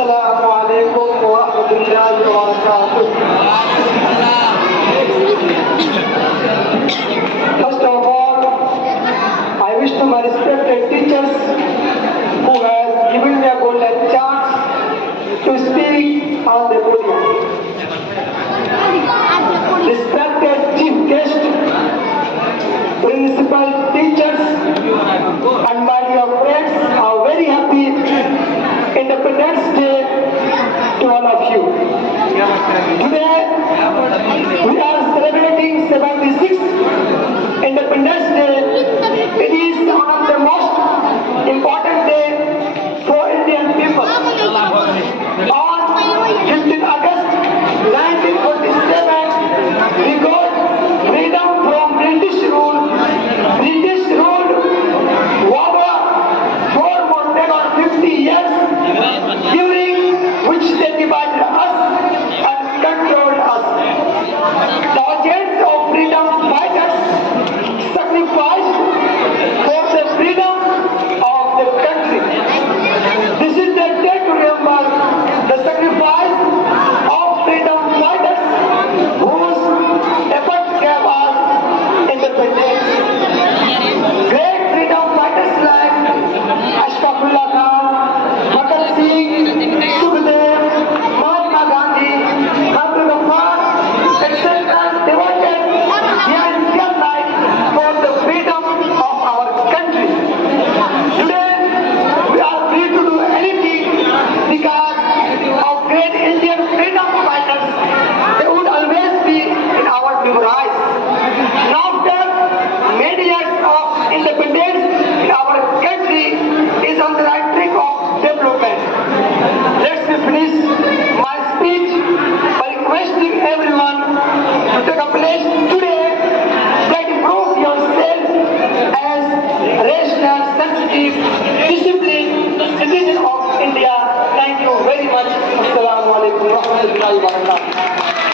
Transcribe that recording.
Assalamu alaikum wa rahmatullahi wa barakatuh. First of all, I wish to my respected teachers who has given me a golden chance to speak on the podium. Respected chief guest, principal, teachers, and my dear friends, are very happy Independence Day to all of you. Today, we are celebrating 76th Independence Day. It is one of the most important day for Indian people. On 15th August 1947, we got freedom from British rule. British ruled over for more than 50 years, during which they divided us and controlled us. Thousands of freedom fighters sacrificed for the freedom of the country. This is the day to remember the sacrifice of freedom fighters whose efforts gave us independence. Great freedom fighters like Ashfaqullah Khan, Bhagat Singh, Sukhdev, Mahatma Gandhi, Abdul Ghaffar, etc. devoted their entire life for the freedom of our country. Today, we are free to do anything because of great Indian freedom fighters. They would always be in our memories. Now after many years of independence in our country is on the right track of development. Let me finish my speech by requesting everyone to take a place today that improve yourself as rational, sensitive, disciplined citizen of India. Thank you very much. Assalamu alaikum wa rahmatullahi wa barakatuh.